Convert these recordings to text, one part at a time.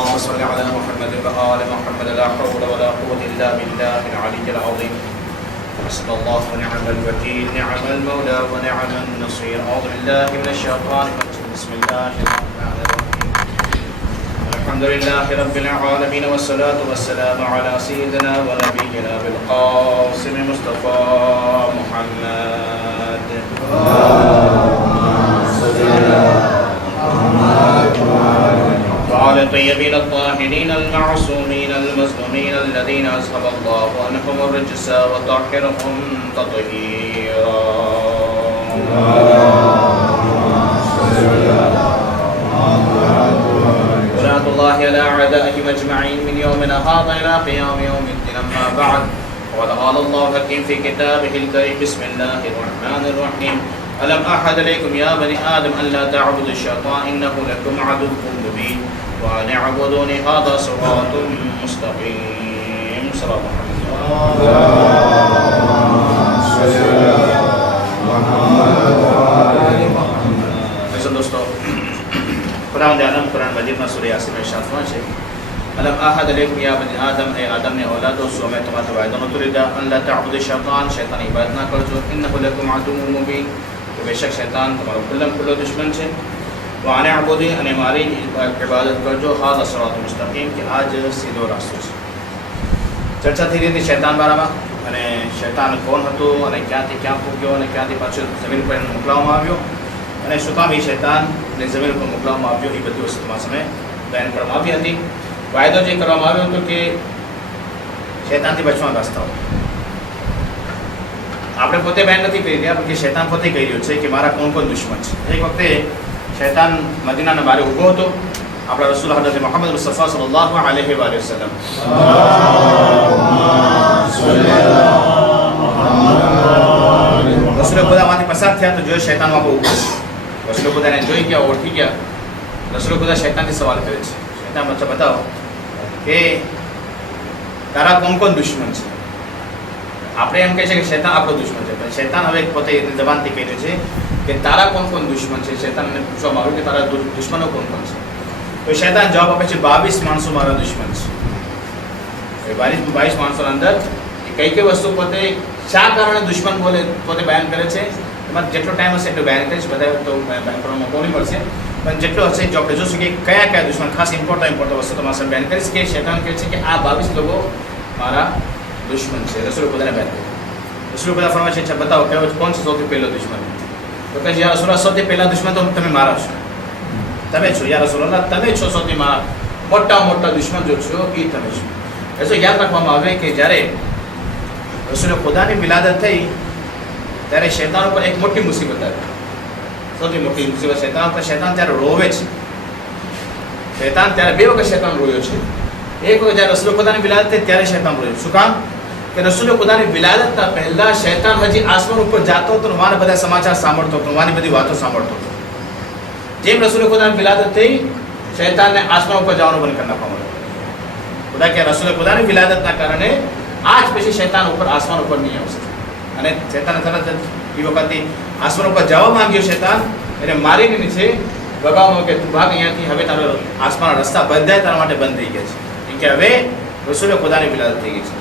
اللهم صل على محمد وآل محمد لا حول ولا قوة إلا بالله العلي العظيم. حسبنا الله ونعم الوكيل، نعم المولى ونعم النصير. أعوذ بالله من الشيطان الرجيم. بسم الله الرحمن الرحيم. الحمد لله رب العالمين، والصلاة والسلام على سيدنا ونبينا بالقاسم المصطفى محمد. وعلى الطيبين الطاهرين المعصومين المظلومين الذين أذهب الله عنهم الرجس وطهرهم تطهيرا. ورحمة الله على أعدائهم أجمعين من يومنا هذا إلى قيام يوم الدين. أما بعد، وقال الله الحكيم في كتابه الكريم. بسم الله الرحمن الرحيم. ألم أحد إليكم يا بني آدم أن لا تعبدوا الشيطان إنه لكم عدو مبين وأن اعبدوني هذا صراط مستقيم. صراط محمد. दोस्तों, कुरान आलम कुरान मजीद में सूरह यासीन में इरशाद है, अलम अहद अलैकुम या बनी आदम, ए आदम ने औलादो, सो मैं तुम्हारे वायदा न तुरिदा अन ला तअबुदु शैतान, शैतान इबादत ना करजो, इन्नहु लकुम अदुव्वुम मुबीन, तो बेशक शैतान तुम्हारा खुल्लम खुल्लो दुश्मन है। व अन अअबुदू, अने मारी इबादत करजो, हाज़ा सिरातुल मुस्तक़ीम, कि आज सीधो रास्तो છે। ચર્ચા થઈ રહી હતી શૈતાન બારામાં, અને શૈતાન કોણ હતો અને ક્યાંથી ક્યાં પૂગ્યો અને ક્યાંથી પાછો જમીન પર મોકલવામાં આવ્યો અને શું કામ એ શૈતાનને જમીન પર મોકલવામાં આવ્યો, એ બધી વસ્તુમાં સમય બયાન કરવામાં આવી હતી। વાયદો જે કરવામાં આવ્યો હતો કે શૈતાનથી બચવાના રસ્તાઓ આપણે પોતે બયાન નથી કરી રહ્યા, પણ શૈતાન પોતે કહી રહ્યો છે કે મારા કોણ કોણ દુશ્મન છે। એક વખતે શૈતાન મદીનાના બારે ઊભો હતો, આપણા રસૂલ હઝરત મુહમ્મદ મુસ્તફા સલ્લલ્લાહુ અલૈહિ વસલ્લમ રસૂલ ખુદામાંથી પસાર થયા તો જોયું શૈતાન વાપો ઊભો છે। રસૂલ ખુદાને જોઈ ગયા, ઓળખી ગયા। રસૂલ ખુદા શૈતાનથી સવાલ કરે છે, શૈતાન બચ્ચા બતાવો કે તારા કોણ કોણ દુશ્મન છે। આપણે એમ કહે છે કે શૈતાન આપણો દુશ્મન છે, પણ શૈતાન હવે પોતે જબાનથી કહી રહ્યું છે કે તારા કોણ કોણ દુશ્મન છે। શૈતાનને પૂછવામાં આવ્યું કે તારા દુશ્મનો કોણ કોણ છે, તો શૈતાન જવાબ આપે છે 22 માણસો મારા દુશ્મન છે। 22 માણસોના અંદર કઈ કઈ વસ્તુ પોતે શા કારણે દુશ્મન બોલે પોતે બયાન કરે છે। એમાં જેટલો ટાઈમ હશે એટલું બયાન કરીશ, બધા તો બયાન કરવામાં મોકો નહીં મળશે, પણ જેટલો હશે જો આપણે જોશું કે કયા કયા દુશ્મન, ખાસ ઇમ્પોર્ટન્ટ વસ્તુ તમારા સામે બયાન કરીશ કે શૈતાન કહે છે કે આ 22 લોકો મારા દુશ્મન છે। રસૂલ ખુદાને બયાન કર્યું। રસૂલ ખુદા ફરમાવે છે, બતાવો કયો કોણ છે સૌથી પહેલો દુશ્મન? તો કહે યા રસૂલલ્લાહ, સૌથી પહેલા દુશ્મન તો તમે મારા છો, તમે છો યા રસૂલલ્લાહ, તમે છો સૌથી મારા મોટા દુશ્મન જો છો એ તમે છો। eso યાદ રાખવામાં આવે કે જ્યારે રસૂલ ખુદાની વિલાદત થઈ ત્યારે શૈતાન ઉપર એક મોટી મુસીબત આવી, સૌથી મોટી મુસીબત શૈતાન ઉપર। શૈતાન ત્યારે રોવે છે, શૈતાન ત્યારે બે વખત શૈતાન રોયો છે। એક વખત જ્યારે રસૂલ ખુદાની વિલાદત થઈ ત્યારે શૈતાન રોયો। શું કામ? કે રસૂલ ખુદાની વિલાદતના પહેલા શૈતાન હજી આસમાન ઉપર જાતો હતો, વાને બધા સમાચાર સાંભળતો હતો, વાની બધી વાતો સાંભળતો હતો। જેમ રસૂલ ખુદાની વિલાદત થઈ, શૈતાનને આસમાન ઉપર જવાનું બંધ કરી નાખવામાં આવ્યું। ખુદા કે રસૂલ ખુદાની વિલાદતના કારણે આજ પછી શૈતાન ઉપર આસમાન ઉપર નહીં આવશે। અને શૈતાને તરત જ એ વખતે આસમાન ઉપર જવા માંગ્યો શૈતાન, એને મારીને નીચે ભગાવવામાં કે તું ભાગ અહીંયાથી, હવે તારો આસમાનના રસ્તા બધાય તારા માટે બંધ થઈ ગયા છે, કે હવે રસૂલ ખુદાની વિલાદત થઈ ગઈ છે।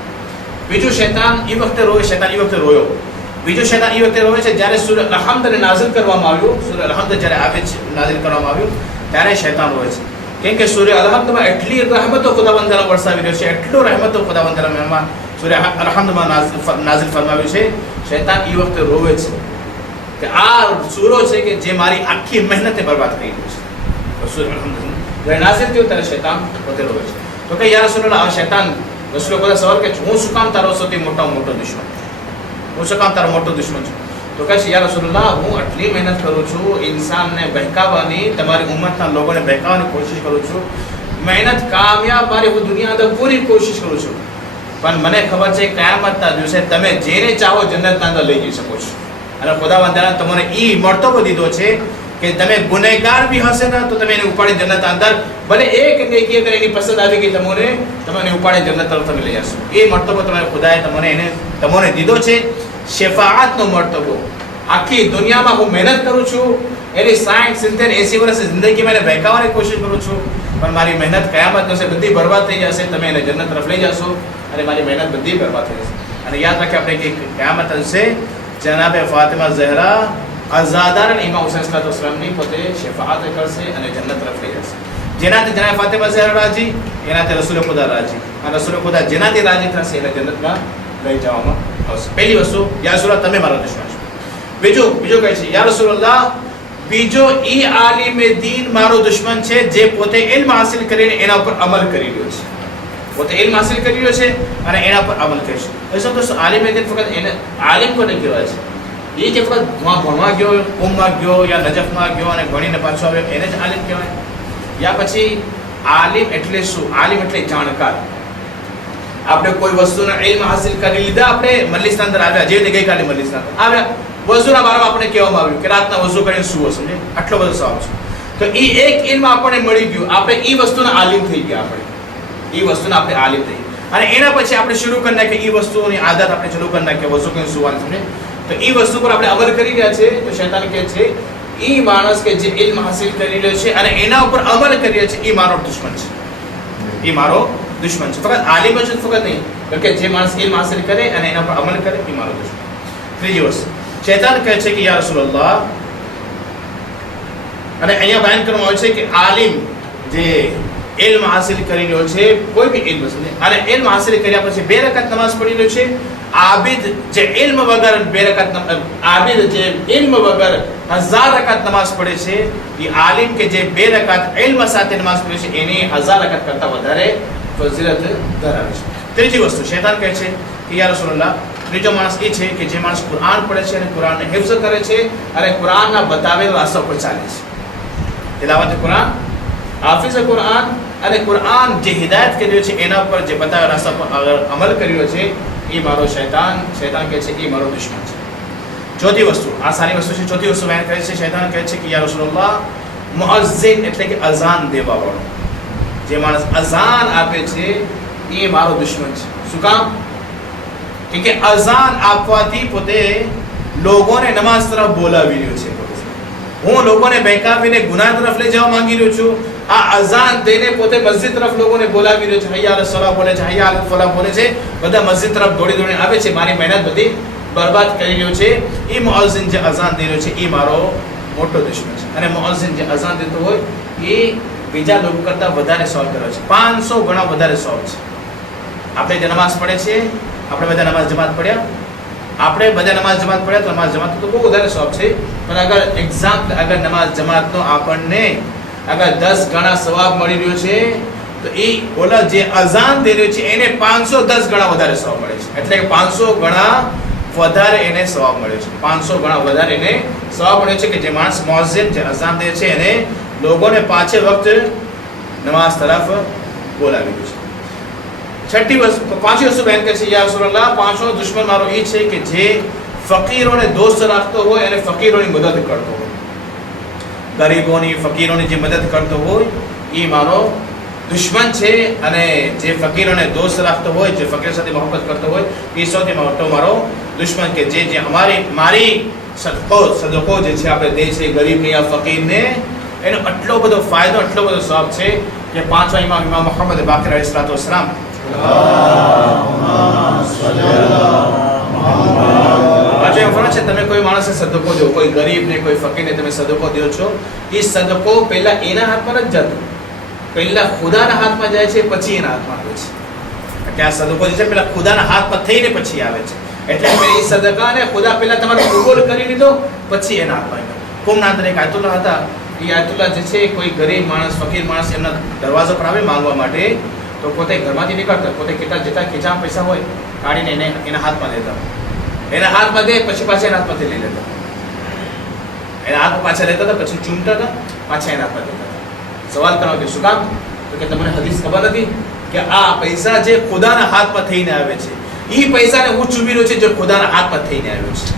બીજું શૈતાન એ વખતે રોયો, શૈતાન એ વખતે રોયો। બીજો શૈતાન એ વખતે રોવે છે જ્યારે સૂરહ અલ-હમ્દને નાઝિલ કરવામાં આવ્યું, સૂરહ અલ-હમ્દ જ્યારે આવે છે નાઝિલ કરવામાં આવ્યું ત્યારે શૈતાન રોવે છે, કેમ કે સૂરહ અલ-હમ્દમાં એટલી રહેમતો ખુદાવંદ તઆલા વરસાવી રહ્યો છે, એટલો રહેમતો ખુદાવંદ તઆલા એમાં સૂરહ અલ-હમ્દમાં નાઝિલ ફરમાવ્યું છે। શૈતાન એ વખતે રોવે છે કે આ સૂરો છે કે જે મારી આખી મહેનતે બરબાદ કરી દીધી છે। સૂરહ અલ-હમ્દ જ્યારે નાઝિલ થયો ત્યારે શૈતાન પોતે રોવે છે। તો કે યા રસૂલલ્લાહ, આ શૈતાન રસૂલ ખુદા સવાલ કે હું શું કામ તારો સૌથી મોટો દુશ્મન, હું શું કામ તારો મોટો દુશ્મન છું? તો કહે છે યા રસૂલલ્લાહ, હું આટલી મહેનત કરું છું ઇન્સાનને બહેકાવવાની, તમારી ઉમ્મતના લોકોને બહેકાવવાની કોશિશ કરું છું, મહેનત કામયાબ મારી હું દુનિયા અંદર પૂરી કોશિશ કરું છું, પણ મને ખબર છે કયામતના દિવસે તમે જેને ચાહો જન્નતના અંદર લઈ જઈ શકો છો। અને ખુદાવંદ તઆલા તમને એ મર્તબો દીધો છે કે તમે ગુનેગાર બી હશે ને તો તમે એને ઉપાડી જન્નતના અંદર, ભલે એક નેકી અગર એની પસંદ આવી ગઈ તમે એને ઉપાડી જન્નત તરફ તમે લઈ જશો। એ મર્તબો તમારે ખુદાએ તમને દીધો છે, શફાઅતનો મર્તબો। આખી દુનિયામાં હું મહેનત કરું છું, એની 60, 70, 80 વર્ષ જિંદગીમાં એને બહેકાવવાની કોશિશ કરું છું, પણ મારી મહેનત કયામત થશે, બધી બરબાદ થઈ જશે. તમે એને જન્નત તરફ લઈ જશો અને મારી મહેનત બધી બરબાદ થઈ જશે. અને યાદ રાખીએ આપણે કે કયામત થશે જનાબે ફાતિમા ઝહરા અઝાદાર ઇમામ હુસૈન સલામની પોતે શફાઅત કરશે અને જન્નત તરફ લઈ જશે. જેનાથી જનાબે ફાતિમા ઝહરા રાજી, એનાથી રસૂલ ખુદા રાજી, અને રસૂલ ખુદા જેનાથી રાજી થશે એને જન્નતમાં લઈ જવામાં આવશે. પહેલી વસ્તુ, યા રસૂલલ્લાહ તમે મારા દુશ્મન છો. બીજું કહે છે યા રસૂલલ્લાહ બીજો ઈ આલિમે દીન મારો દુશ્મન છે જે પોતે ઇલ્મ હાસિલ કરીને એના ઉપર અમલ કરી રહ્યો છે. પોતે ઇલ્મ હાસિલ કરી રહ્યો છે અને એના પર અમલ કરે છે. એ તો આલિમે દીન ફક્ત એને આલિમ કોને કહેવાય છે? એ જે ફક્ત ભણવા ગયો, કોમમાં ગયો યા નજફમાં ગયો અને ભણીને પાછો આવ્યો એને જ આલિમ કહેવાય? યા પછી આલિમ એટલે શું? આલિમ એટલે જાણકાર. આપણે કોઈ વસ્તુનો ઇલ્મ હાસિલ કરી લીધા, આપણે મજલિસના અંદર આવ્યા, જે રીતે ગઈકાલે મજલિસના અંદર આવ્યા, વઝુના બારામાં આપણે કહેવામાં આવ્યું કે રાતના વઝુ કરીને સુવો, સમજે? આટલો બધો સવાબ છે. તો એ એક ઇલ્મ આપણને મળી ગયું, આપણે એ વસ્તુના આલિમ થઈ ગયા. આપણે એ વસ્તુના આપણે આલિમ થઈ, અને એના પછી આપણે શરૂ કરી નાખીએ, એ વસ્તુની આદત આપણે શરૂ કરી નાખીએ, વઝુ કરીને સુવાની, સમજે? તો એ વસ્તુ પર આપણે અમલ કરી રહ્યા છે. તો શૈતાન કહે છે એ માણસ કે જે ઇલ્મ હાસિલ કરી રહ્યો છે અને એના ઉપર અમલ કરી રહ્યો છે, એ મારો દુશ્મન છે. એ મારો દુશ્મન છે. ફક્ત આલિમ જ ફક્ત નહીં, બલકે જે માણસ ઇલ્મ હાસિલ કરે અને એના પર અમલ કરે, એ મારો દુશ્મન. ત્રીજી વસ્તુ, શૈતાન કહે છે કે યા રસૂલલ્લાહ, અને અહીંયા બયાન કરવામાં આવે છે કે આલિમ જે ઇલ્મ હાસિલ કરી રહ્યો છે, કોઈ બી ઇલ્મ છે, અને ઇલ્મ હાસિલ કર્યા પછી 2 રકાત નમાઝ પઢી રહ્યો છે, આબિદ જે ઇલ્મ વગર 2 રકાત, આબિદ જે ઇલ્મ વગર 1000 રકાત નમાઝ પઢે છે, એ આલિમ કે જે 2 રકાત ઇલ્મ સાથે નમાઝ પઢે છે એની 1000 રકાત કરતા વધારે ફઝીલત ધરાવે છે. ત્રીજી વસ્તુ, શૈતાન કહે છે કે યા રસૂલલ્લાહ, ત્રીજો માણસ એ છે કે જે માણસ કુરાન પઢે છે અને કુરાનને હિફ્ઝ કરે છે અને કુરાનના બતાવેલા રસ્તા પર ચાલે છે. તિલાવત કુરાન, હાફિઝ કુરાન, અને કુરાન જે હિદાયત કર્યો છે એના પર જે બતાવેલા રસ્તા પર અમલ કર્યો છે, એ મારો શૈતાન કહે છે એ મારો દુશ્મન છે. ચોથી વસ્તુ, આ સારી વસ્તુ છે. ચોથી વસ્તુ બયાન કરે છે, શૈતાન કહે છે કે યા રસૂલલ્લાહ, મુઅઝ્ઝિન એટલે કે અઝાન દેવા વાળો, જે માણસ અઝાન આપે છે એ મારો દુશ્મન છે. શું કામ? કે અઝાન આપવાથી પોતે લોકોને નમાઝ તરફ બોલાવી રહ્યો છે. હું લોકોને બહેકાવીને ગુનાહ તરફ લઈ જવા માંગી રહ્યો છું. આ અઝાન દઈને પોતે મસ્જિદ તરફ લોકોને બોલાવી રહ્યો છે. હૈયા અલસ સલાહ બોલે છે, હૈયા અલલ ફલાહ બોલે છે, બધા મસ્જિદ તરફ દોડીને આવે છે, મારી મહેનત બધી બરબાદ કરી રહ્યો છે. એ મુઅઝ્ઝિન જે અઝાન દઈ રહ્યો છે એ મારો મોટો દુશ્મન છે. અને મુઅઝ્ઝિન જે અઝાન દેતો હોય એ બીજા લોકો કરતાં વધારે સવાબ કરે છે, 500 ગણા વધારે સવાબ છે. આપણે જે નમાઝ પડે છે, આપણે બધા નમાઝ જમાત પડ્યા, તો નમાઝ જમાત તો બહુ વધારે સવાબ છે. પણ અગર નમાઝ જમાતનો આપણને અગર 10 ગણા સવાબ મળી રહ્યો છે, તો એ ઓલા જે અઝાન દઈ રહ્યો છે એને 510 ગણા વધારે સવાબ મળે છે. એટલે કે 500 ગણા વધારે એને સવાબ મળ્યો છે. 500 ગણા વધારે એને સવાબ મળ્યો છે કે જે માણસ મુઅઝ્ઝિન જે અઝાન દે છે એને લોકોને 5 વખત નમાઝ તરફ બોલાવી રહ્યો છે. પાંચમી વસ્તુ બયાન કરે છે યા રસૂલલ્લાહ, પાંચમો દુશ્મન મારો એ છે કે જે ફકીરોને દોસ્ત રાખતો હોય અને ફકીરોની મદદ કરતો હોય, ગરીબોની ફકીરોની જે મદદ કરતો હોય એ મારો દુશ્મન છે. અને જે ફકીરોને દોસ્ત રાખતો હોય, જે ફકીર સાથે મોહબ્બત કરતો હોય, એ સૌથી મોટો મારો દુશ્મન કે જે મારી સદકો જે છે આપણે દે છે ગરીબને યા ફકીરને, એનો આટલો બધો ફાયદો, આટલો બધો સવાબ છે કે પાંચમા ઇમામ મુહમ્મદ બાકર અલૈહિસ્સલાતુ વસ્સલામ તમે કોઈ માણસને સદકો દો, કોઈ ગરીબને, કોઈ ફકીરને તમે સદકો દો છો, એ સદકો પહેલા એના હાથમાં નથી જતો, પહેલા ખુદાના હાથમાં જાય છે, પછી એના હાથમાં આવે છે. એટલે આ સદકો જે છે પહેલા ખુદાના હાથમાં થઈને પછી આવે છે. એટલે એ સદકાને ખુદા પહેલા તમારે કબૂલ કરી લીધો, પછી એના હાથમાં આવ્યો. કુમના અંદર એક આયતુલ્લાહ હતા. એ આયતુલ્લાહ જે છે કોઈ ગરીબ માણસ, ફકીર માણસ એમના દરવાજા પર આવે માંગવા માટે, તો પોતે ઘરમાંથી નીકળતા, પોતે જેટલા ખીચા પૈસા હોય કાઢીને એના હાથમાં દેતા, એના હાથમાં દે પછી પાછા એના હાથમાંથી લઈ લેતા, એના હાથમાં પાછા લેતા હતા, પછી ચૂમતા હતા, પાછા એના હાથમાં દેતા હતા. સવાલ કરવા કે શું કામ? તો કે તમને હદીસ ખબર નથી કે આ પૈસા જે ખુદાના હાથમાં થઈને આવે છે, એ પૈસાને હું ચૂમી રહ્યો છું જે ખુદાના હાથમાં થઈને આવ્યો છે.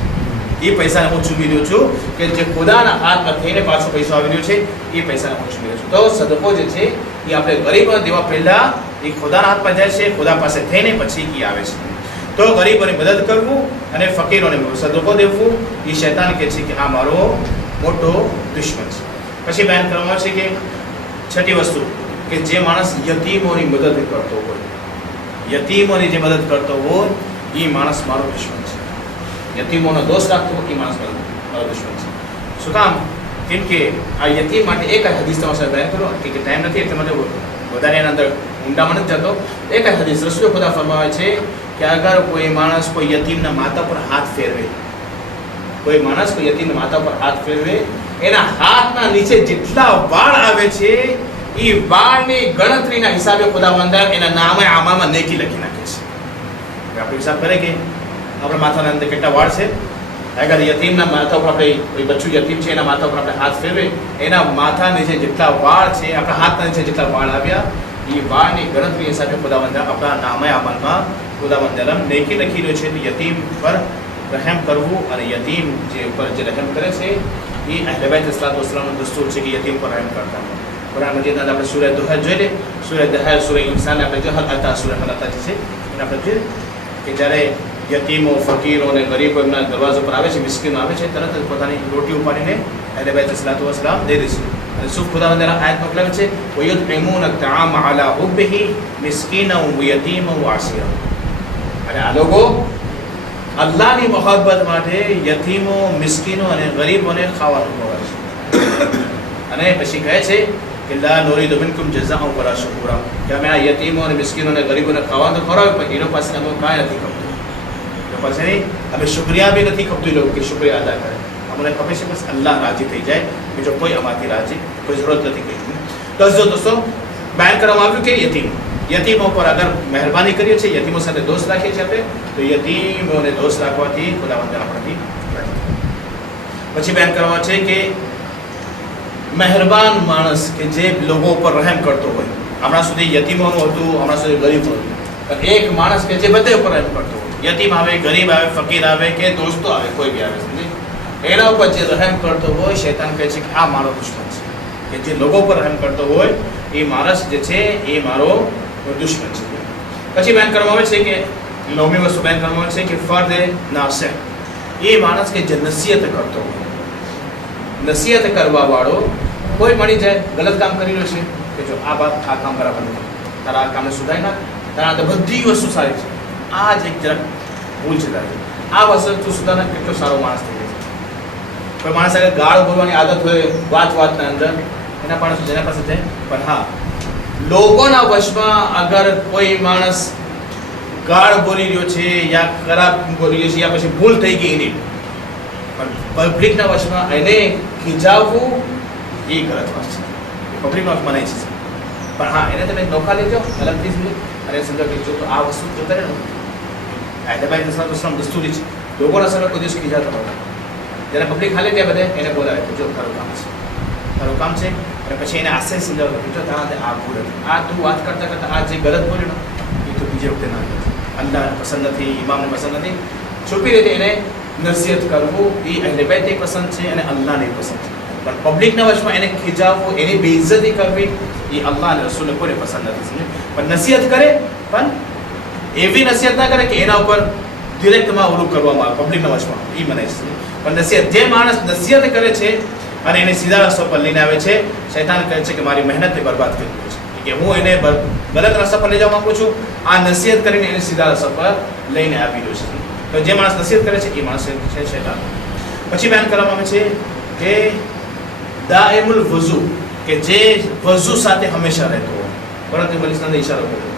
એ પૈસાને હું ચૂમી રહ્યો છું કે જે ખુદાના હાથમાં થઈને પાછો પૈસો આવી રહ્યો છે, એ પૈસાને હું ચૂમી રહ્યો છું. તો સદકો જે છે એ આપણે ગરીબોને દેવા પહેલા એ ખુદાના હાથમાં જાય છે, ખુદા પાસે થઈને પછી એ આવે છે. તો ગરીબોની મદદ કરવું અને ફકીરોને સદકો દેવું, એ શૈતાન કહે છે કે આ મારો મોટો દુશ્મન છે. પછી બયાન કરવામાં આવે છે કે છઠ્ઠી વસ્તુ કે જે માણસ યતીમોની મદદ કરતો હોય, યતીમોની જે મદદ કરતો હોય એ માણસ મારો દુશ્મન છે. યતીમોનો દોષ રાખતો હોય એ માણસ મારો દુશ્મન છે. શું કામ? કેમ કે આ યતીમ માટે એક જ હદીસ તમારા સાથે બયાન કરો કે ટાઈમ નથી એટલે માટે વધારે એના અંદર ઊંડામાં નથી જતો. એક જ હદીસ રસૂલ ખુદા ફરમાવે છે કે અગર કોઈ માણસ કોઈ યતીમના માથા પર હાથ ફેરવે, કોઈ માણસ કોઈ યતીમના માથા પર હાથ ફેરવે, એના હાથના નીચે જેટલા વાળ આવે છે એ વાળની ગણતરીના હિસાબે ખુદાવંદ એના નામે આમામાં નેકી લખી નાખે છે. આપણે હિસાબ કરે કે આપણા માથાના અંદર કેટલા વાળ છે. અગર યતીમના માથા ઉપર આપણે કોઈ બચ્ચું યતીમ છે એના માથા ઉપર આપણે હાથ ફેરવે, એના માથા નીચે જેટલા વાળ છે, આપણા હાથના નીચે જેટલા વાળ આવ્યા એ વાળની ગણતરી હિસાબે ખુદાવંદ આપણા નામે આમામાં ખુદાવંદ નેકી લખી રહ્યો છે. તો યતીમ પર રહેમ કરવું અને યતીમ જે ઉપર જે રહેમ કરે છે એ અહલે બેત અલૈહિસ્સલામનો દસ્તુર છે કે યતીમ પર રહેમ કરતા હોય. કુરાન મજીદના આપણે સૂરહ દુહા જોઈ લે, સૂરહ દુહા સૂરહ ઇન્સાન આપણે જો હલ અતા સૂરહ હલ અતા છે એને આપણે જોઈએ કે જ્યારે યતીમો ફકીરો અને ગરીબો એમના દરવાજા પર આવે છે, મિસ્કીનો આવે છે, તરત જ પોતાની રોટી ઉપાડીને અહલે બેત અલૈહિસ્સલામ દે દે છે. અને શું ખુદાવંદના આયત મતલબ છે વયુતઇમૂન અત-તઆમ અલા હુબ્બિહી મિસ્કીના વ યતીમા વ આસિરા. અને આ લોકો અલ્લાહની મોહબ્બત માટે યતીમો, મિસ્કીનો અને ગરીબોને ખાવાનું ખવડાવે છે. અને પછી કહે છે કે લા નુરીદુ મિનકુમ જઝાઅન વલા શુકુરા, કે અમે આ યતીમો અને મિસ્કીનો અને ગરીબોને ખાવાનું તો ખવડાવે પણ એનો પાસે અમે કાંઈ નથી ખપતું. એનો પાસે નહીં, અમે શુક્રિયા બી નથી ખપતું એ લોકો કે શુક્રિયા અદા કરે. અમને ખબર છે બસ અલ્લાહ રાજી થઈ જાય, બીજો કોઈ અમારી રાજી કોઈ જરૂરત નથી કઈ. તો દોસ્તો બયાન કરવામાં આવ્યું કે યતીમો પર અગર મહેરબાની કરીએ છીએ, યતીમો સાથે દોસ્ત રાખીએ છીએ આપણે, તો યતીમોને દોસ્ત રાખવાથી ખુદાવંદ આપણાથી રાજી. પછી બયાન કરવામાં છે કે મહેરબાન માણસ કે જે લોકો ઉપર રહેમ કરતો હોય. હમણાં સુધી યતીમોનું હતું, હમણાં સુધી ગરીબનું હતું, પણ એક માણસ કે જે બધે ઉપર રહેમ કરતો હોય, યતીમ આવે, ગરીબ આવે, ફકીર આવે કે દોસ્તો આવે, કોઈ બી આવે, સમજી, એના ઉપર જે રહેમ કરતો હોય શૈતાન કહે છે કે આ મારો દુશ્મન છે. કે જે લોકો પર રહેમ કરતો હોય એ માણસ જે છે એ મારો દુશ્મન છે. પછી બયાન કરવામાં આવે છે કે 9મી વસ્તુ બયાન કરવામાં આવે છે કે ફર્દ નાસિહ, એ માણસ કે જે નસીહત કરતો હોય, નસીહત કરવા વાળો કોઈ મળી જાય ગલત કામ કરી રહ્યો છે કે જો આ બાત આ કામ બરાબર નથી, તારા આ કામને સુધારી નાખ, તારા તો બધી વસ્તુ સારી છે, આ જ એક જરાક ભૂલ છે તારી, આ વસ્તુ તું સુધાર, કેટલો સારો માણસ થઈ જાય. કોઈ માણસ અગર ગાળ બોલવાની આદત હોય વાતના અંદર, એના પાસે જેના પાસે જાય, પણ હા લોકોના વશમાં અગર કોઈ માણસ ગાળ બોલી રહ્યો છે યા ખરાબ બોલી રહ્યો છે યા પછી ભૂલ થઈ ગઈ એની, પણ પબ્લિકના વશમાં એને ખીજાવવું એ ગલત વાત છે, પબ્લિકના વશમાં નહીં છે. પણ હા એને તમે નોખા લઈ જાઓ અલગથી સમજી અને સમજો કે જો તો આ વસ્તુ જો કરે ને આયદાબાઈ ઇસ્લામ દસ્તુરી છે, લોકોના સામે કોઈ દિવસ ખીજાતા નહોતા. જ્યારે પબ્લિક હાલે ત્યાં બધે એને બોલાવે કે જો તારું કામ છે, તારું કામ છે, અને પછી એને આશય સમજાવે કે જો તારા આ ભૂલ હતી, આ તું વાત કરતાં કરતાં આ જે ગલત બોલ્યો ને એ તો બીજે વખતે ના કરે, અલ્લાહને પસંદ નથી, ઇમામને પસંદ નથી, છુપી રીતે એને નસીહત કરવું એ અહલે બેતને પસંદ છે અને અલ્લાહને પસંદ છે. પણ પબ્લિકના વશમાં એને ખીજાવવું, એની બેઇજ્જતી કરવી એ અલ્લાહ અને રસૂલને કોઈને પસંદ નથી. સમજે? પણ નસીહત કરે, પણ એવી નસીહત ના કરે કે એના ઉપર ડિરેક્ટમાં ઓલું કરવામાં આવે પબ્લિકના વશમાં, એ મને છે. પણ નસીહત, જે માણસ નસીહત કરે છે અને એને સીધા રસ્તા પર લઈને આવે છે, શૈતાન કહે છે કે મારી મહેનતને બરબાદ કરી દે છે, કે હું એને ગલત રસ્તા પર લઈ જવા માંગુ છું, આ નસીહત કરીને એને સીધા રસ્તા પર લઈને આપી દઉં છું. તો જે માણસ નસીહત કરે છે એ માણસ છે શૈતાન. પછી બયાન કરવામાં આવે છે કે દાઈમુલ વઝુ, કે જે વઝુ સાથે હંમેશા રહેતો હોય, પરંતુ મલિસ્લાને ઈશારો કર્યો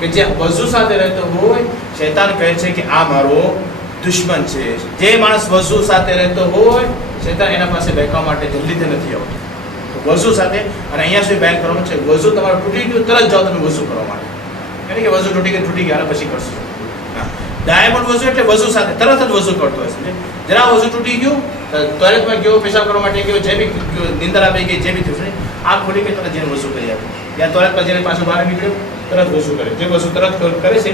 કે જે વઝુ સાથે રહેતો હોય, શૈતાન કહે છે કે આ મારો દુશ્મન છે. જે માણસ વઝુ સાથે રહેતો હોય શૈતાન એના પાસે બેઠવા માટે જલ્દીથી નથી આવતો. તો વઝુ સાથે, અને અહીંયા સુધી બયાન કરવાનું છે વઝુ તમારે તૂટી ગયું તરત જાઓ તમે વઝુ કરવા માટે, એટલે કે વઝુ તૂટી ગયા પછી કરશો. ડાયમંડ વઝુ એટલે વઝુ સાથે તરત જ વઝુ કરતો હોય છે. જરા વઝુ તૂટી ગયું, ટોયલેટમાં ગયો, પેશાબ કરવા માટે ગયો, જે બી નિંદર આવી ગઈ, જે બી થયું, આ ખોલી ગઈ તરત જેને વઝુ કરી આપે, ત્યાં ટોયલેટ પર જેને પાછું બહાર નીકળ્યો તરત વઝુ કરે, જે વઝુ તરત કરે છે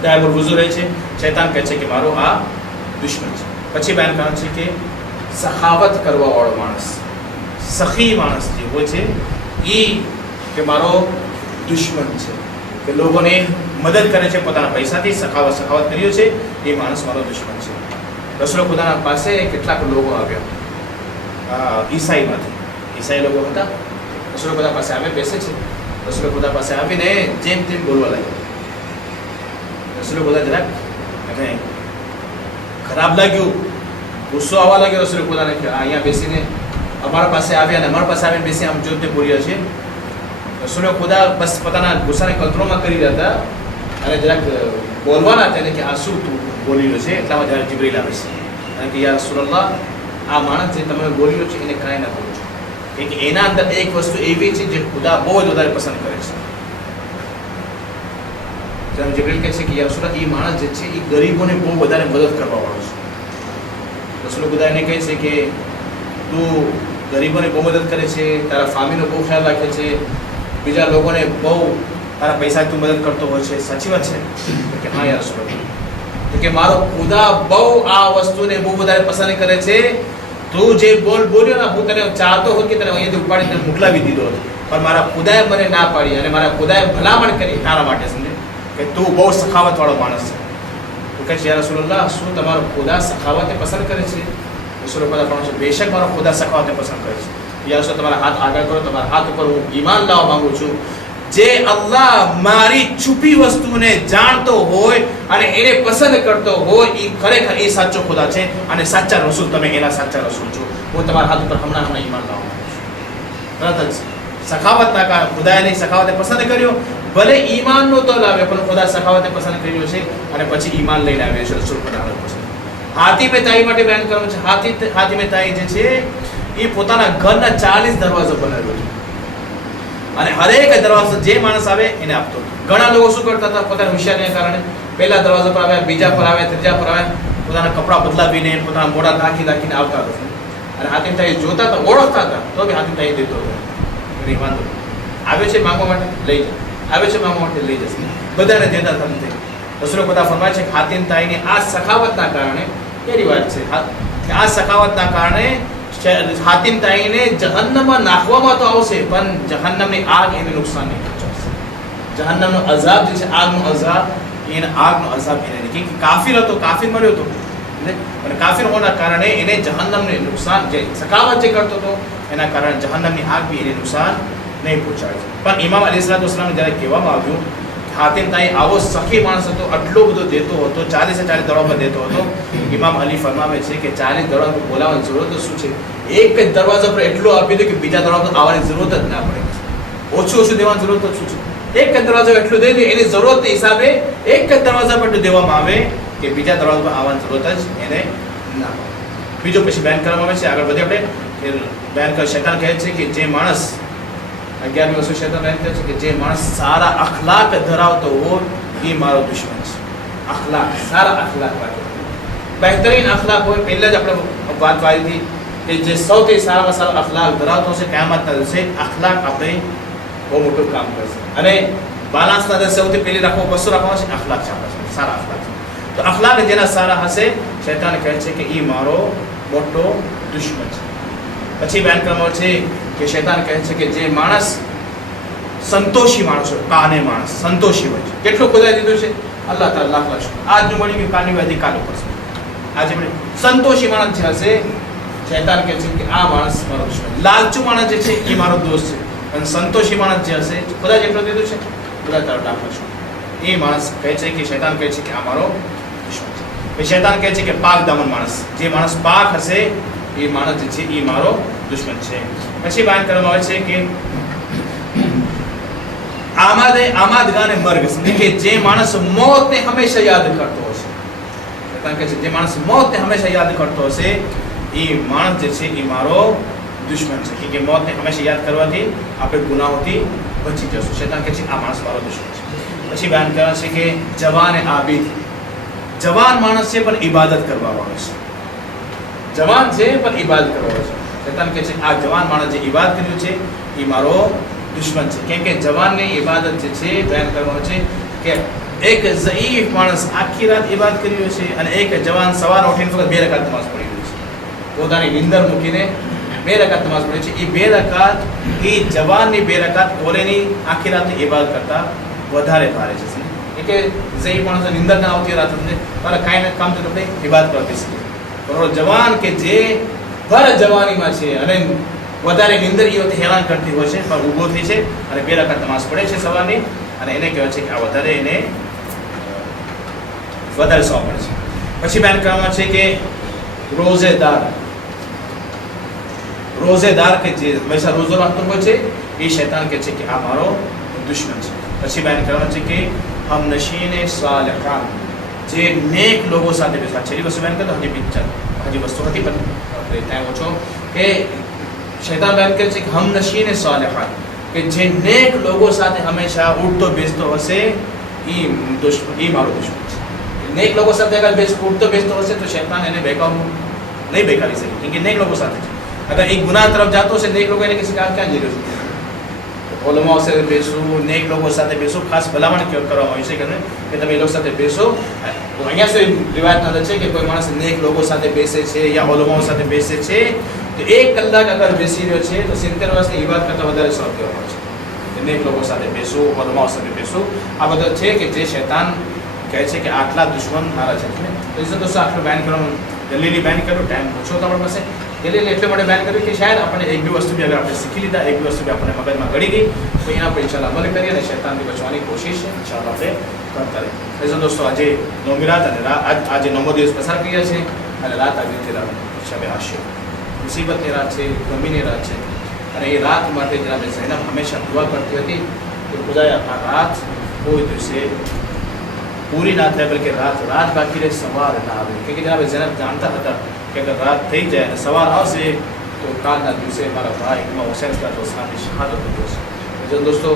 ડાયમંડ વઝુ રહે છે. શૈતાન કહે છે કે મારો આ દુશ્મન છે. પછી બયાન કરવાનું છે કે સખાવત કરવા વાળો માણસ, સખી માણસ જે હોય છે એ કે મારો દુશ્મન છે, કે લોકોને મદદ કરે છે પોતાના પૈસાથી, સખાવત કર્યો છે, એ માણસ મારો દુશ્મન છે. રસૂલ ખુદાના પાસે કેટલાક લોકો આવ્યા, ઈસાઈ લોકો હતા. રસૂલ ખુદા પાસે આવે, બેસે છે. રસૂલ ખુદા પાસે આવીને જેમ તેમ બોલવા લાગ્યા. રસૂલ ખુદા જરાક અને ખરાબ લાગ્યું, ગુસ્સો આવવા લાગ્યો રસૂલ ખુદાને કે અહીંયા બેસીને અમારા પાસે આવ્યા અને અમારા પાસે આવીને બેસી આમ જોતે બોલ્યા છે. રસૂલ ખુદા બસ પોતાના ગુસ્સાને કંટ્રોલમાં કરી રહ્યા હતા અને જરાક બોલવાના હતા કે આ શું તું બોલી રહ્યો છે. એટલામાં જ્યારે જિબ્રીલ આવે છે અને કે યા રસૂલલ્લાહ, આ માણસ જે તમે બોલી રહ્યો છે એને કાંઈ ના બોલો છો, કેમ કે એના અંદર એક વસ્તુ એવી છે જે ખુદા બહુ જ વધારે પસંદ કરે છે. જ્યારે જિબ્રીલ કહે છે કે યા રસૂલલ્લાહ, એ માણસ જે છે એ ગરીબોને બહુ વધારે મદદ કરવા વાળો છે. રસૂલ ખુદા એને કહે છે કે તું ગરીબોને બહુ મદદ કરે છે, તારા ફામીનો બહુ ખ્યાલ રાખે છે, બીજા લોકોને બહુ તારા પૈસા તું મદદ કરતો હોય છે. સાચી વાત છે કે હા યાર રસૂલલ્લાહ, તો કે મારો ખુદા બહુ આ વસ્તુને બહુ વધારે પસંદ કરે છે. તું જે બોલ્યો ને, હું તને ચાહતો હોત કે તને અહીંયાથી ઉપાડીને મોકલાવી દીધો હતો, પણ મારા ખુદાએ મને ના પાડી અને મારા ખુદાએ ભલામણ કરી તારા માટે, સમજે કે તું બહુ સખાવત વાળો માણસ છે. તો કહે છે યા રસૂલલ્લાહ, શું તમારો ખુદા સખાવતને પસંદ કરે છે? રસૂલ ખુદા કહે છે બેશક મારો ખુદા સખાવતને પસંદ કરે છે. યા રસૂલ, તમારા હાથ આગળ કરો, તમારા હાથ ઉપર હું ઈમાન લાવવા માંગુ છું. જે અલ્લાહ મારી છુપી વસ્તુને જાણતો હોય અને એને પસંદ કરતો હોય, એ ખરેખર એ સાચો ખુદા છે અને સાચા રસૂલ, તમે એના સાચા રસૂલ છો. હું તમારા હાથ ઉપર હમણાં ઈમાન લાવવા માંગુ છું. તરત જ સખાવતના કારણે ખુદાએ સખાવતને પસંદ કર્યો. ભલે ઈમાન નો તો લાવ્યો, પણ ખુદા સખાવતને પસંદ કર્યો છે અને પછી ઈમાન લઈને આવ્યો છે રસૂલ ખુદા પાસે. હાતિમે તાઈ માટે બયાન કરવાનું છે. હાતિમે તાઈ જે છે એ પોતાના ઘરના 40 દરવાજા બનાવ્યો છે અને હરેક દરવાજો જે માણસ આવે એને આપતો. ઘણા લોકો શું કરતા હતા, પોતાની હોશિયારીના કારણે પહેલા દરવાજા પર આવ્યા, બીજા પર આવ્યા, ત્રીજા પર આવ્યા, પોતાના કપડાં બદલાવીને પોતાના મોઢા રાખીને આવતા હતા. અને હાતિમ તાઈ જોતા હતા, ઓળખતા હતા, તો બી હાતિમ તાઈ દેતો હતો. એની વાંધો આવે છે માંગવા માટે લઈ જાય, આવે છે માંગવા માટે લઈ જશે, બધાને દેતા હતા નથી. રસૂલ ખુદા ફરમાય છે કે હાતિમ તાઈની આ સખાવતના કારણે, એની વાત છે કે આ સખાવતના કારણે હાતિમ તાઈને જહન્નમમાં નાખવામાં તો આવશે, પણ જહન્નમની આગ એને નુકસાન નહીં પહોંચાડશે. જહન્નમનો અઝાબ જે છે, આગનો અઝાબ, આગનો અઝાબ એને નહીં. કેમ કે કાફિર હતો, કાફિર મર્યો હતો અને કાફિર હોવાના કારણે એને જહન્નમને નુકસાન, જે સખાવત જે કરતો હતો એના કારણે જહન્નમની આગ બી એને નુકસાન નહીં પહોંચાડે. પણ ઇમામ અલીસલાતુસલામને જ્યારે કહેવામાં આવ્યું હાતિમ તાઈ આવો સખી માણસ હતો, આટલો બધો દેતો હતો, 40 દરવાજા દેતો હતો, ઇમામ અલી ફરમાવે છે કે 40 દરવાજા બોલાવવાની જરૂરત શું છે? એક જ દરવાજા પર એટલો આપી દો કે બીજા દરવાજા આવવાની જરૂરત જ ના પડે. ઓછું દેવાની જરૂરત શું છે? એક જ દરવાજો એટલું દે દે, એની જરૂરત હિસાબે એક જ દરવાજા પર દેવામાં આવે કે બીજા દરવાજા પર આવવાની જરૂરત જ એને ના પડે. બીજો પછી બયાન કરવામાં આવે છે, આગળ વધીએ આપણે, કે બયાન કર શૈતાન કહે છે કે જે માણસ 11મી વસ્તુ શૈતાન બયાન કરે છે કે જે માણસ સારા અખલાક ધરાવતો હોય એ મારો દુશ્મન છે. અખલાક, સારા અખલાક રાખે, બહેતરીન અખલાક હોય. પહેલા જ આપણે વાત કરી હતી કે જે સૌથી સારામાં સારા અખલાક ધરાવતો હશે, કયામતના દિવસે અખલાક આપણે બહુ મોટું કામ કરશે. અને બાલાન્સના દિવસે સૌથી પહેલી રાખવો, વસ્તુ રાખવાનો છે અખલાક છે, આપણા સારા અખલાક છે. તો અખલાક જેના સારા હશે, શૈતાન કહે છે કે એ મારો મોટો દુશ્મન છે. પછી બયાન કરવામાં છે કે શૈતાન કહે છે કે જે માણસ સંતોષી માણસ હોય, કાને માણસ સંતોષી હોય છે, કેટલું ખુદાએ દીધું છે, અલ્લાહ તાala લાખ લાખ શુક્ર, આજનું મળી ગયું, કાલની વાદી કાલ ઉપર છે. આજે મળી સંતોષી માણસ જે હશે, શૈતાન કહે છે કે આ માણસ મારો દુશ્મન. લાલચુ માણસ જે છે એ મારો દોસ્ત છે, અને સંતોષી માણસ જે હશે, ખુદા જેટલો દીધું છે, ખુદા તાala લાખ લાખ શુક્ર. એ માણસ કહે છે કે શૈતાન કહે છે કે આ મારો દુશ્મન છે. પછી શૈતાન કહે છે કે પાક દામન માણસ, જે માણસ પાક હશે એ માણસ જે છે એ મારો દુશ્મન છે. પછી બયાન કરવામાં આવે છે કે આમાદગાને મર્ગ, કે જે માણસ મોતને હંમેશા યાદ કરતો હશે, શૈતાન કહે છે જે માણસ મોતને હંમેશા યાદ કરતો હશે એ માણસ જે છે એ મારો દુશ્મન છે. કે મોતને હંમેશા યાદ કરવાથી આપણે ગુનાહોથી બચી જશું. શૈતાન કહે છે આ માણસ મારો દુશ્મન છે. પછી બયાન કરે છે કે જવાન આબિદ, જવાન માણસ છે પણ ઇબાદત કરવા વાળો છે, જવાન છે પણ ઇબાદત કરવા વાળો છે. શૈતાન કહે છે આ જવાન માણસ જે ઇબાદત કર્યું છે એ મારો દુશ્મન છે. કેમ કે જવાનની ઇબાદત જે છે બયાન કરવાનું છે કે એક ઝઈફ માણસ આખી રાત ઇબાદત કર્યો છે અને એક જવાન સવારે ઉઠીને ફક્ત 2 રકાત નમાઝ પડી રહ્યો છે, પોતાની નીંદર મૂકીને 2 રકાત નમાઝ પડી છે. એ 2 રકાત એ જવાનની 2 રકાત ઓલેની આખી રાતની ઇબાદત કરતા વધારે ભારે છે. કે ઝઈફ માણસ નીંદર ના આવતી રાત તમને કાંઈ કામ તો આપણે ઇબાદત કરવા બેસી. પણ જવાન કે જે ભર જવાનીમાં છે અને વધારે નિંદરીઓથી હેરાન કરતી હોય છે, પણ ઊભો થઈ છે અને 2 રકાત નમાઝ પડે છે સવારની, અને એને કહેવાય છે કે આ વધારે એને વધારે સવાબ મળે છે. પછી બેન કહેવામાં છે કે રોઝેદાર કે જે હંમેશા રોઝો રાખતો હોય છે એ શૈતાન કહે છે કે આ મારો દુશ્મન છે. પછી બેન કહેવામાં છે કે હમ નશીને સાલિહાન, જે નેક લોકો સાથે બેસા. છેલ્લી વસ્તુ બેન કરતો હજી વસ્તુ હતી પણ ત્યાં ઓછો કે શૈતાન બેન કહે છે કે હમ નશીને સાલિહાન, કે જે નેક લોકો સાથે હંમેશા ઉઠતો બેસતો હશે એ મારો દુશ્મન છે. નેક લોકો સાથે અગર ઉઠતો બેસતો હશે તો શૈતાન એને નહીં બેકારી શકે, કેમ કે નેક લોકો સાથે છે. અગર એક ગુનાહ તરફ જાતો હશે, નેક લોકો એને કહેશે કે આ ક્યાં જઈ રહ્યો છે, ઓલમાઓ સાથે બેસવું, નેક લોકો સાથે બેસવું, ખાસ ભલામણ કરવામાં આવી છે કે તમે એ લોકો સાથે બેસો. તો અહીંયા સુધી રિવાયતના અંદર છે કે કોઈ માણસ નેક લોકો સાથે બેસે છે યા ઓલમાઓ સાથે બેસે છે તો 1 કલાક અગર બેસી રહ્યો છે તો 70 વર્ષની ઇબાદત કરતાં વધારે સવાબ કહેવામાં આવે છે. નેક લોકો સાથે બેસવું, ઓલમાઓ સાથે બેસવું, આ બધા છે કે જે શૈતાન કહે છે કે આટલા દુશ્મન મારા છે. તો એ દોસ્તો આટલું બેન કરવાનું જલ્દી બેન કર્યું, ટાઈમ ઓછો તમારી પાસે, એટલે માટે બેન કર્યું કે શાયદ આપણે 1-2 વસ્તુ બી અગર આપણે શીખી લીધા, 1-2 વસ્તુ બી આપણે મગજમાં ગળી ગઈ તો એના પર ઇન્શાલ્લાહ અમલ કરીએ અને શૈતાનથી બચવાની કોશિશ ઇન્શાલ્લાહ આપણે કરતા રહીએ. એટલે દોસ્તો આજે 9મી રાત અને આજે 9મો દિવસ પસાર કર્યા છે અને રાત આવી રીતે શબે આશિર, મુસીબતની રાત છે, ગમીની રાત છે. અને એ રાત માટે જનાબે ઝૈનબ હંમેશા દુઆ કરતી હતી કે ખુદાયા આ રાત કોઈ દિવસે પૂરી ના થાય, બલકે રાત બાકી રહે, સવાર ના આવે. કે જનાબે ઝૈનબ જાણતા હતા કે અગર રાત થઈ જાય અને સવાર આવશે તો કાલના દિવસે મારા ભાઈ ઇમામ હુસૈન સાહેબની શહાદત થશે. એટલે દોસ્તો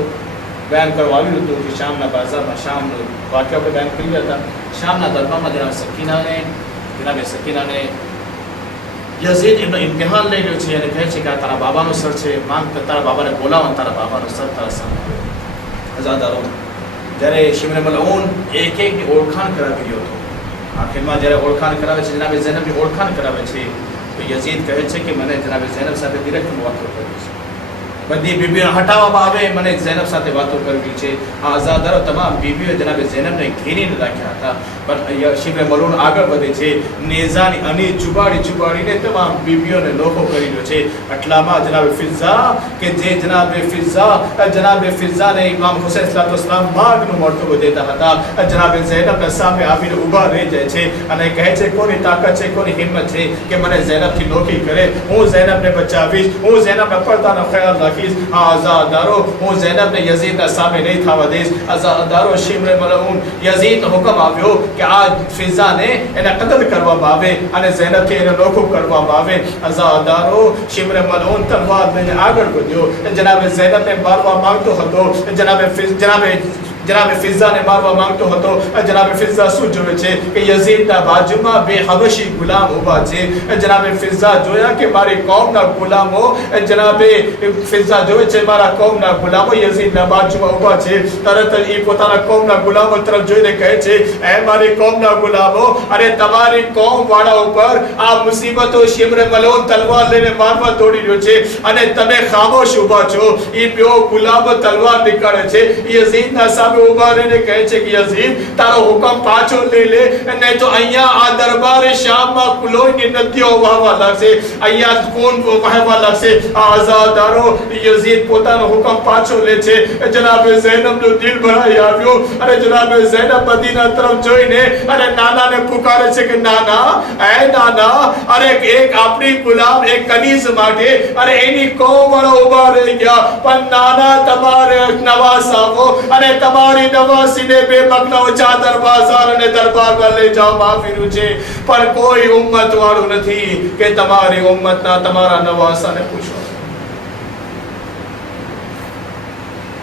બયાન કરવા આવ્યું હતું કે શામના બાજારમાં શામનો વાક્ય આપણે બયાન કરી હતા. શામના દરબારમાં જનાબે સકીનાને યઝીદ એમનો ઇમ્તિહાન લઈ રહ્યો છે અને કહે છે કે આ તારા બાબાનું સર છે, માંગ તારા બાબાને બોલાવો, તારા બાબાનું સર તારા સામે આવે. અઝાદારો જ્યારે શિમરે મલઉન એક ઓળખાણ કરાવી રહ્યો હતો, આખિરમાં જ્યારે ઓળખાણ કરાવે છે, જનાબે ઝૈનબની ઓળખાણ કરાવે છે તો યઝીદ કહે છે કે મને જનાબે ઝૈનબ સાથે ડિરેક્ટ વાતો કરવી છે, બધી બીબીઓ હટાવવામાં આવે, મને ઝૈનબ સાથે વાતો કરવી છે. આ આઝાદારો તમામ બીબીઓ જનાબે ઝૈનબને ઘેરીને રાખ્યા હતા, પણ શિમરે મલૂન આગળ વધે છે, નેઝાની અની ચુબાડીને તમામ બીબીઓને લોખો કરી રહ્યો છે. આટલામાં જનાબે ફિઝાને ઇમામ હુસૈન સલામ માર્ગનો મરતબો દેતા હતા. જનાબે ઝૈનબના સામે આવીને ઊભા રહી જાય છે અને કહે છે કોની તાકાત છે, કોની હિંમત છે કે મને ઝૈનબથી નોકી કરે, હું ઝૈનબને બચાવીશ, હું ઝૈનબના પડદાનો ખ્યાલ રાખીશ. આઝાદારો હું ઝૈનબને યઝીદના સામે નહીં થવા દઈશ. આઝાદારો શિમરે મલઉન યઝીદનો હુકમ આવ્યો કે આ ફિઝાને એને કતલ કરવામાં આવે અને ઝૈનબથી એને નોખું કરવામાં આવે. આઝાદારો શિમરે મલઉન તલવાર લઈને આગળ વધ્યો, જનાબે ઝૈનબને મારવા માંગતો હતો, જનાબે ફિઝાને મારવા માંગતો હતો. જનાબે ફિઝા શું જોવે છે કે યઝીદના બાજુમાં 2 હબશી ગુલામ ઊભા છે. જનાબે ફિઝા જોયા કે મારી કોમના ગુલામો, જનાબે ફિઝા જોવે છે મારા કોમના ગુલામો યઝીદના બાજુમાં ઊભા છે. તરત જ એ પોતાના કોમના ગુલામો તરફ જોઈને કહે છે એ મારી કોમના ગુલામો, અરે તમારી કોમ વાળા ઉપર આ મુસીબતો શિમરે મલઉન તલવાર લઈને મારવા દોડી રહ્યો છે અને તમે ખામોશ ઊભા છો. એ 2 ગુલામો તલવાર નીકાળે છે, યઝીદના સામે ઊભા રહીને કહે છે કે યઝીદ તારો હુકમ પાછો લઈ લે, નહીં તો અહીંયા આ દરબારે શામમાં લોહીની નદીઓ વહાવા લાગશે, અહીંયા ખૂન વહાવા લાગશે. આઝાદારો યઝીદ પોતાનો હુકમ પાછો લે છે. જનાબે ઝૈનબનો દિલ ભરાઈ આવ્યો અને જનાબે ઝૈનબ મદીના તરફ જોઈને અને નાનાને પુકારે છે કે નાના, એ નાના, અરે એક આપણી ગુલામ એક કનીઝ માટે અરે એની કોમ વાળા ઊભા રહી ગયા, પણ નાના તમારે નવાસ આવો અને તમારી નવાસીને 2 બગલાઓ ચાદર બાજાર અને દરબારમાં લઈ જવામાં આવ્યું છે, પણ કોઈ ઉમ્મત વાળું નથી કે તમારી ઉમ્મતના તમારા નવાસાને પૂછો.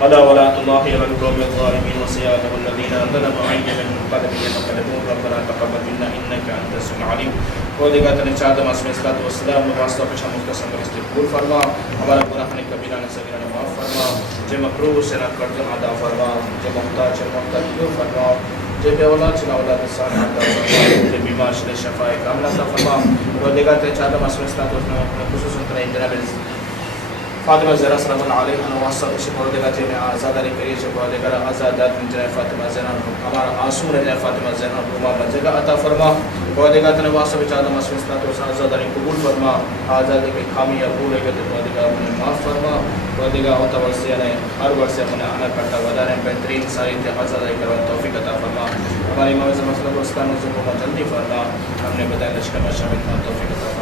ألا ولاة الله على القوم الظالمين وسيادة الذين ظلموا عين منهم قدم يتقلبون ربنا تقبل منا إنك أنت السميع العليم. ودیگر نشاد مسلم صلوات و سلام واسطه پیشا مختصر استغفار فرما, हमारा गुनाह ने कबीरा ने सगीरा ने माफ फरमा, जे मकरूह से ना कर्ज अदा फरमा, जे मुहताज क्यों फरमा, जे बेऔलाद से औलाद साथ अदा फरमा, जे बीमार से शफाए कामला अता फरमा. ودیگر नशاد مسلم صلوات و सलाम अपने खुसूसन तरह जनाब फातिमा ज़हरा सल्लल्लाहु अलैहि वसल्लम से परवरदिगार जिन्हें आज़ादारी करिए से परवरदिगार आज़ादात में जनाब फातिमा ज़हरा हमारा आंसू रह जाए फातिमा ज़हरा रुमा मजगा अता फरमा परवरदिगार तने वासब चादम असमिस्ता तो आज़ादारी कबूल फरमा आज़ादी की खामी या भूल है तो परवरदिगार उन्हें माफ़ फरमा परवरदिगार होता वर्षे ने हर वर्षे अपने आना करता वदारे बेहतरीन सारी आज़ादारी करवा तौफीक अता फरमा हमारी इमाम ज़मान सल्लल्लाहु अलैहि वसल्लम को जल्दी फरमा हमने बताया लश्कर में शामिल होने तौफीक अता